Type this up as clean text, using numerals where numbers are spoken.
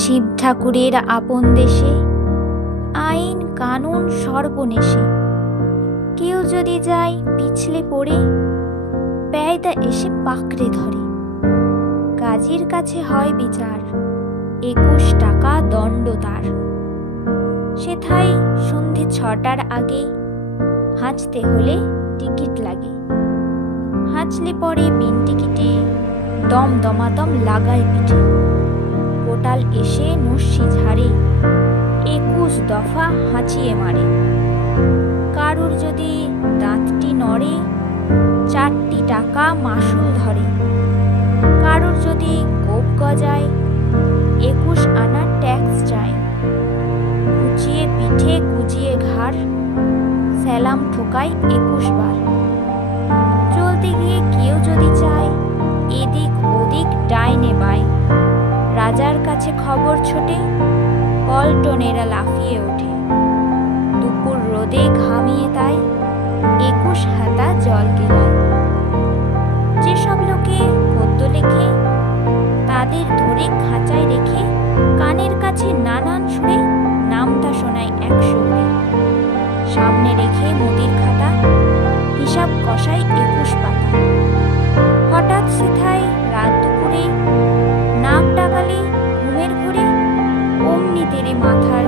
শিব ঠাকুরের আপন দেশে আইন কানুন সর্বনেশে কেউ যদি যায় পিছলে পড়ে, বেয়াদা এসে পাকড়ে ধরে। কাজীর কাছে হয় বিচার, 21 টাকা দণ্ড তার। সেথায় সন্ধে 6টার আগে হাঁচতে হলে টিকিট লাগে। হাঁচলে পরে বিন টিকিটে দম দমাদম লাগায় পিঠে। কোটাল এসে নস্যি ঝাড়ে, 21 দফা হাঁচিয়ে মারে। কারুর যদি দাঁতটি নড়ে, 4টি টাকা মাসুল ধরে। কারুর যদি গোপ গজায়, 21 আনা ট্যাক্স চায়। কুচিয়ে পিঠে গুজিয়ে ঘাড়, সেলাম ঠোকায় 21 বার। চলতে গিয়ে কেউ যদি চায়, এদিক ওদিক ডাইনে বায়। রাজার কাছে খবর ছোটে, পল্টনেরা লাফিয়ে ওঠে। দুপুর রোদে ঘামিয়ে তাই 21 হাতা জল গেলায়। যেসব লোকে গদ্য লেখে, তাদের ধরে খাঁচায় রেখে কানের কাছে নানান সুরে নামটা শোনায় 100 উড়ে। সামনে রেখে মোদির খাতা, হিসাব কষায় 21 পাতা। হঠাৎ সেথায় রাত দুপুরে নাক ডাকালে ঘুমের ঘোরে, অমনি তেরে মাথার